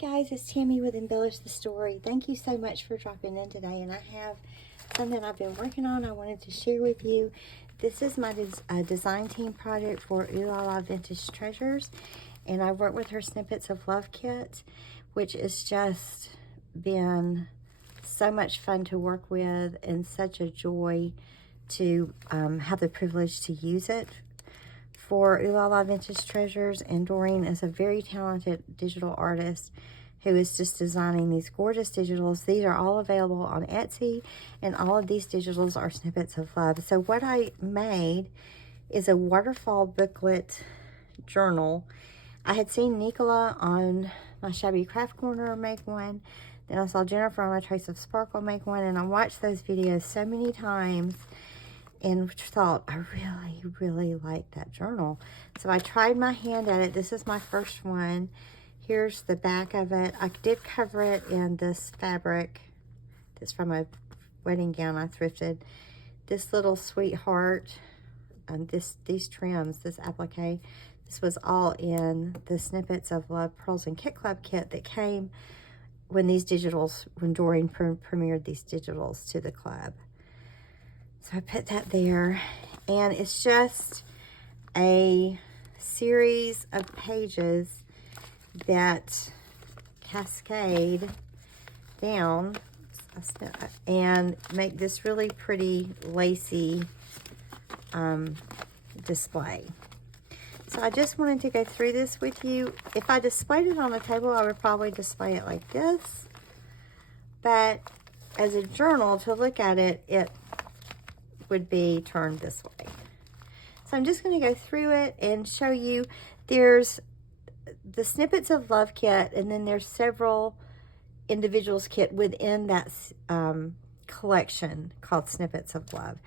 guys, it's Tammy with Embellish the Story. Thank you so much for dropping in today, and I have something I've been working on I wanted to share with you. This is my design team project for Oohlala Vintage Treasures, and I worked with her Snippets of Love kit, which has just been so much fun to work with and such a joy to have the privilege to use it for Oohlala Vintage Treasures. And Doreen is a very talented digital artist who is just designing these gorgeous digitals. These are all available on Etsy, and all of these digitals are Snippets of Love. So what I made is a waterfall booklet journal. I had seen Nicola on my Shabby Craft Corner make one. Then I saw Jennifer on Atraceofsparkle make one, and I watched those videos so many times and thought, I really like that journal. So I tried my hand at it. This is my first one. Here's the back of it. I did cover it in this fabric. This from a wedding gown I thrifted. This little sweetheart, and these trims, this applique, this was all in the Snippets of Love Pearls and Kit Club kit that came when these digitals, when Doreen premiered these digitals to the club. So I put that there, and it's just a series of pages that cascade down and make this really pretty lacy display. So I just wanted to go through this with you. If I displayed it on a table, I would probably display it like this. But as a journal, to look at it, it would be turned this way. So I'm just going to go through it and show you. There's the Snippets of Love kit, and then there's several individuals kit within that collection called Snippets of Love.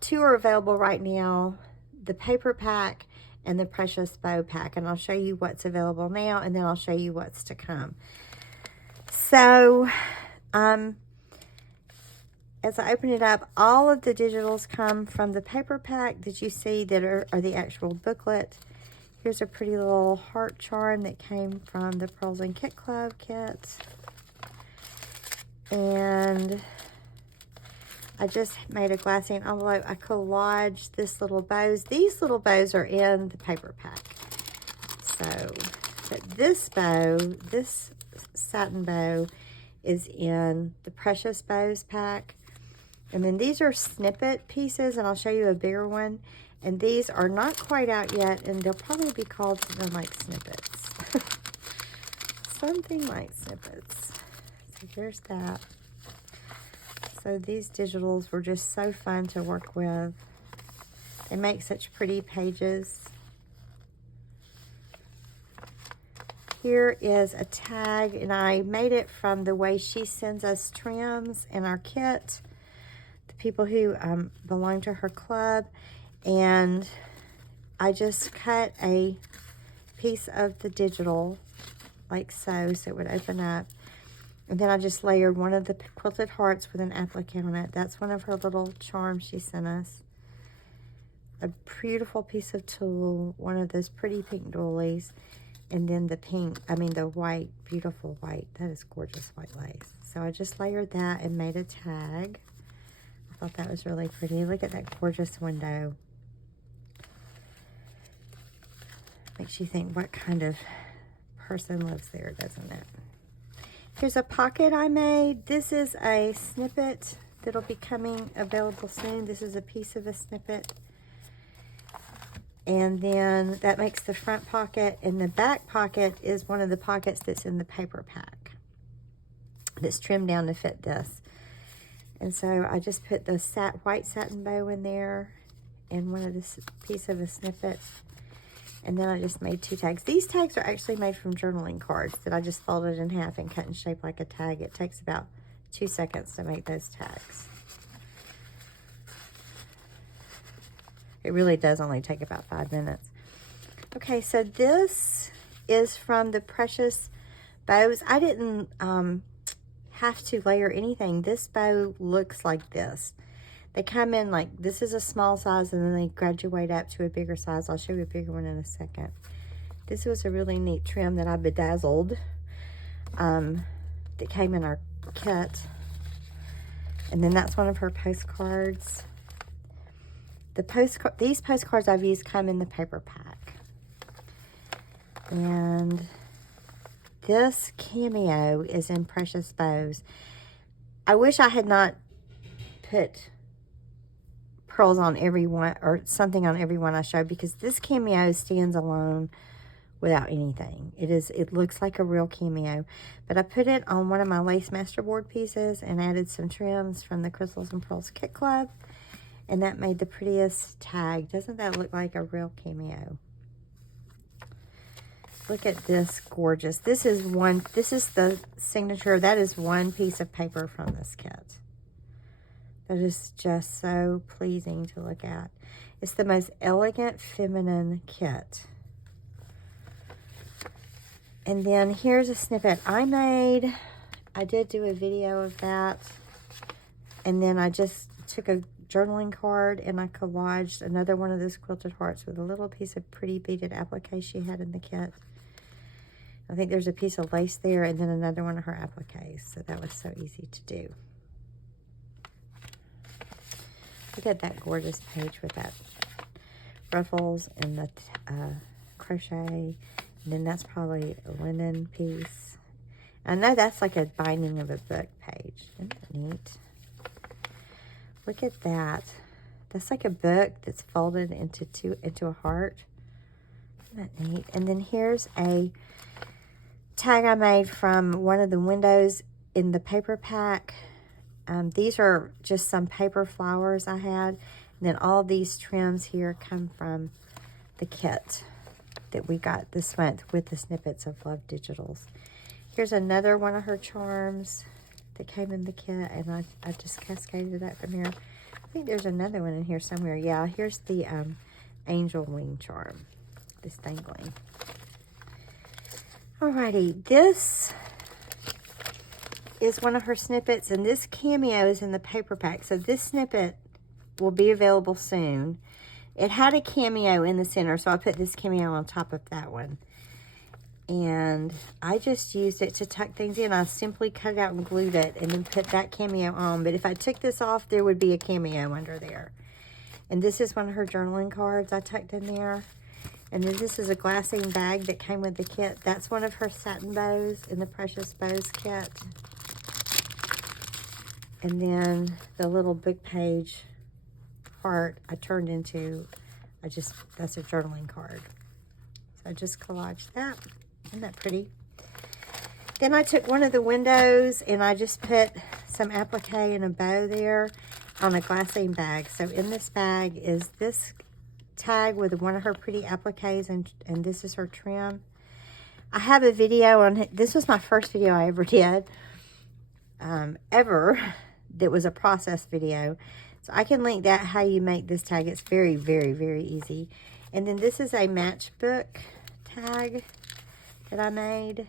Two are available right now, the paper pack and the precious bow pack, and I'll show you what's available now, and then I'll show you what's to come. So as I open it up, all of the digitals come from the paper pack that you see that are the actual booklet. Here's a pretty little heart charm that came from the Pearls and Kit Club kit. And I just made a glassine envelope. I collaged this little bows. These little bows are in the paper pack. But this bow, this satin bow, is in the Precious Bows pack. And then these are snippet pieces, and I'll show you a bigger one. And these are not quite out yet, and they'll probably be called something like Snippets. Something like Snippets. So here's that. So these digitals were just so fun to work with. They make such pretty pages. Here is a tag, and I made it from the way she sends us trims in our kit, the people who belong to her club. And I just cut a piece of the digital like so it would open up. And then I just layered one of the quilted hearts with an applique on it. That's one of her little charms she sent us. A beautiful piece of tulle, one of those pretty pink doilies. And then the white, beautiful white. That is gorgeous white lace. So I just layered that and made a tag. I thought that was really pretty. Look at that gorgeous window. Makes you think what kind of person lives there, doesn't it? Here's a pocket I made. This is a snippet that'll be coming available soon. This is a piece of a snippet. And then that makes the front pocket, and the back pocket is one of the pockets that's in the paper pack that's trimmed down to fit this. And so I just put the white satin bow in there and one of this piece of a snippet. And then I just made two tags. These tags are actually made from journaling cards that I just folded in half and cut in shape like a tag. It takes about 2 seconds to make those tags. It really does only take about 5 minutes. Okay, so this is from the Precious Bows. I didn't have to layer anything. This bow looks like this. They come in like, this is a small size, and then they graduate up to a bigger size. I'll show you a bigger one in a second. This was a really neat trim that I bedazzled that came in our kit. And then that's one of her postcards. These postcards I've used come in the paper pack. And this cameo is in Precious Bows. I wish I had not put pearls on every one, or something on every one I showed, because this cameo stands alone without anything. It looks like a real cameo, but I put it on one of my lace masterboard pieces and added some trims from the Crystals and Pearls Kit Club, and that made the prettiest tag. Doesn't that look like a real cameo? Look at this, gorgeous. This is the signature. That is one piece of paper from this kit. That is just so pleasing to look at. It's the most elegant feminine kit. And then here's a snippet I made. I did do a video of that. And then I just took a journaling card and I collaged another one of those quilted hearts with a little piece of pretty beaded applique she had in the kit. I think there's a piece of lace there and then another one of her appliques. So that was so easy to do. Look at that gorgeous page with that ruffles and the crochet. And then that's probably a linen piece. I know that's like a binding of a book page. Isn't that neat? Look at that. That's like a book that's folded into a heart. Isn't that neat? And then here's a tag I made from one of the windows in the paper pack. These are just some paper flowers I had. And then all these trims here come from the kit that we got this month with the Snippets of Love Digitals. Here's another one of her charms that came in the kit, and I just cascaded that from here. I think there's another one in here somewhere. Yeah, here's the angel wing charm, this dangling. Alrighty, this is one of her snippets, and this cameo is in the paper pack. So this snippet will be available soon. It had a cameo in the center, so I put this cameo on top of that one. And I just used it to tuck things in. I simply cut it out and glued it and then put that cameo on. But if I took this off, there would be a cameo under there. And this is one of her journaling cards I tucked in there. And then this is a glassine bag that came with the kit. That's one of her satin bows in the Precious Bows kit. And then the little book page heart I turned into, that's a journaling card. So I just collaged that. Isn't that pretty? Then I took one of the windows and I just put some applique and a bow there on a glassine bag. So in this bag is this tag with one of her pretty appliques, and this is her trim. I have a video on it. This was my first video I ever did, that was a process video. So I can link that, how you make this tag. It's very, very, very easy. And then this is a Matchbook tag that I made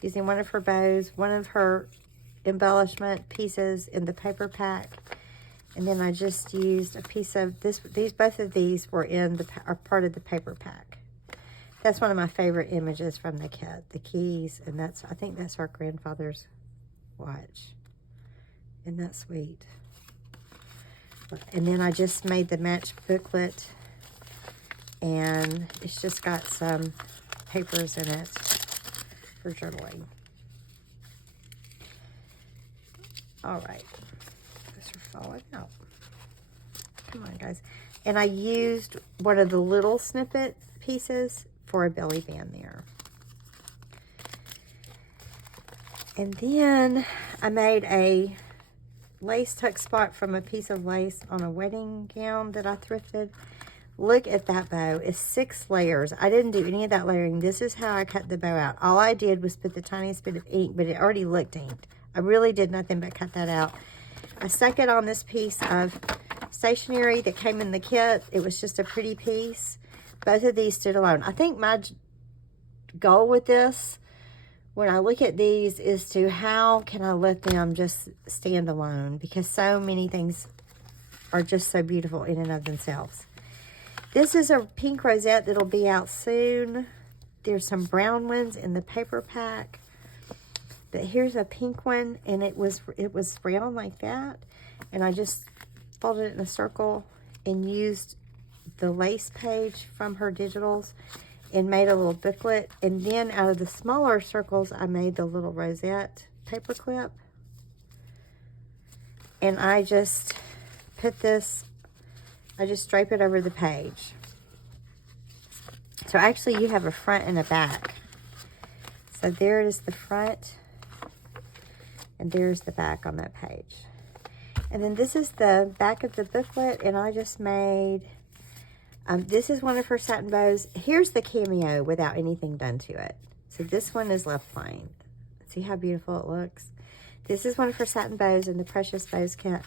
using one of her bows, one of her embellishment pieces in the paper pack. And then I just used a piece of this. Both of these were are part of the paper pack. That's one of my favorite images from the kit, the keys. And I think that's our grandfather's watch. Isn't that sweet? And then I just made the match booklet, and it's just got some papers in it for journaling. All right, those are falling out. Come on, guys. And I used one of the little snippet pieces for a belly band there. And then I made a lace tuck spot from a piece of lace on a wedding gown that I thrifted. Look at that bow. It's 6 layers. I didn't do any of that layering. This is how I cut the bow out. All I did was put the tiniest bit of ink, but it already looked inked. I really did nothing but cut that out. I stuck it on this piece of stationery that came in the kit. It was just a pretty piece. Both of these stood alone. I think my goal with this, when I look at these, is to how can I let them just stand alone, because so many things are just so beautiful in and of themselves. This is a pink rosette that'll be out soon. there's some brown ones in the paper pack. But here's a pink one, and it was round like that. And I just folded it in a circle and used the lace page from her digitals and made a little booklet. And then out of the smaller circles, I made the little Rosette paper clip. And I just put this, I just drape it over the page. So actually you have a front and a back. So there is the front, and there's the back on that page. And then this is the back of the booklet, and I just made, this is one of her satin bows. Here's the cameo without anything done to it. So this one is left plain. See how beautiful it looks? This is one of her satin bows in the Precious Bows kit.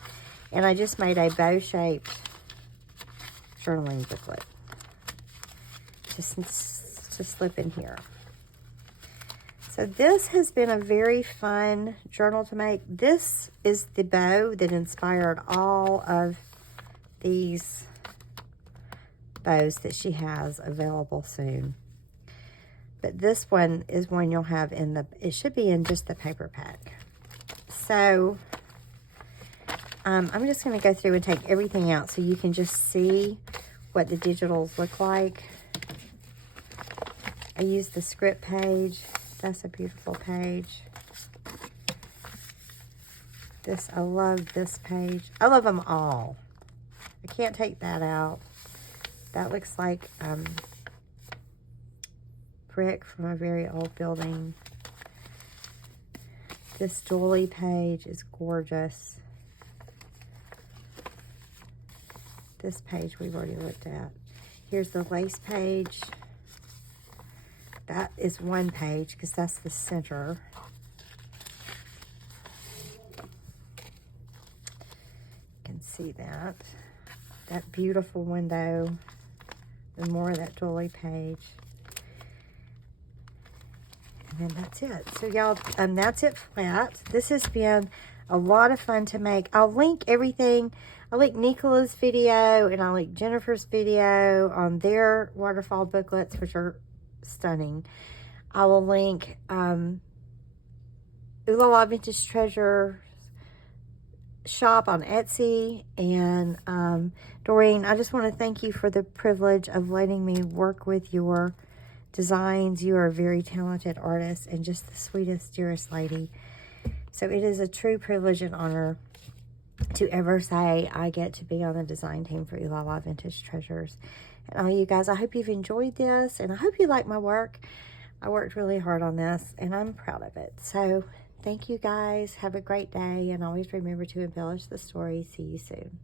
And I just made a bow-shaped journaling booklet. Just to slip in here. So this has been a very fun journal to make. This is the bow that inspired all of these bows that she has available soon. But this one is one you'll have in the, it should be in just the paper pack. So I'm just going to go through and take everything out so you can just see what the digitals look like. I used the script page. That's a beautiful page. This, I love this page. I love them all. I can't take that out. That looks like brick from a very old building. This doily page is gorgeous. This page we've already looked at. Here's the lace page. That is one page because that's the center. You can see that. That beautiful window. And more of that doily page. And then that's it. So y'all, that's it flat. This has been a lot of fun to make. I'll link everything. I'll link Nicola's video and I'll link Jennifer's video on their waterfall booklets, which are stunning. I will link Oohlala Vintage Treasure shop on Etsy. And Doreen, I just want to thank you for the privilege of letting me work with your designs. You are a very talented artist and just the sweetest, dearest lady. So it is a true privilege and honor to ever say I get to be on the design team for Oohlala Vintage Treasures. And all you guys, I hope you've enjoyed this, and I hope you like my work. I worked really hard on this, and I'm proud of it. So thank you guys. Have a great day, and always remember to embellish the story. See you soon.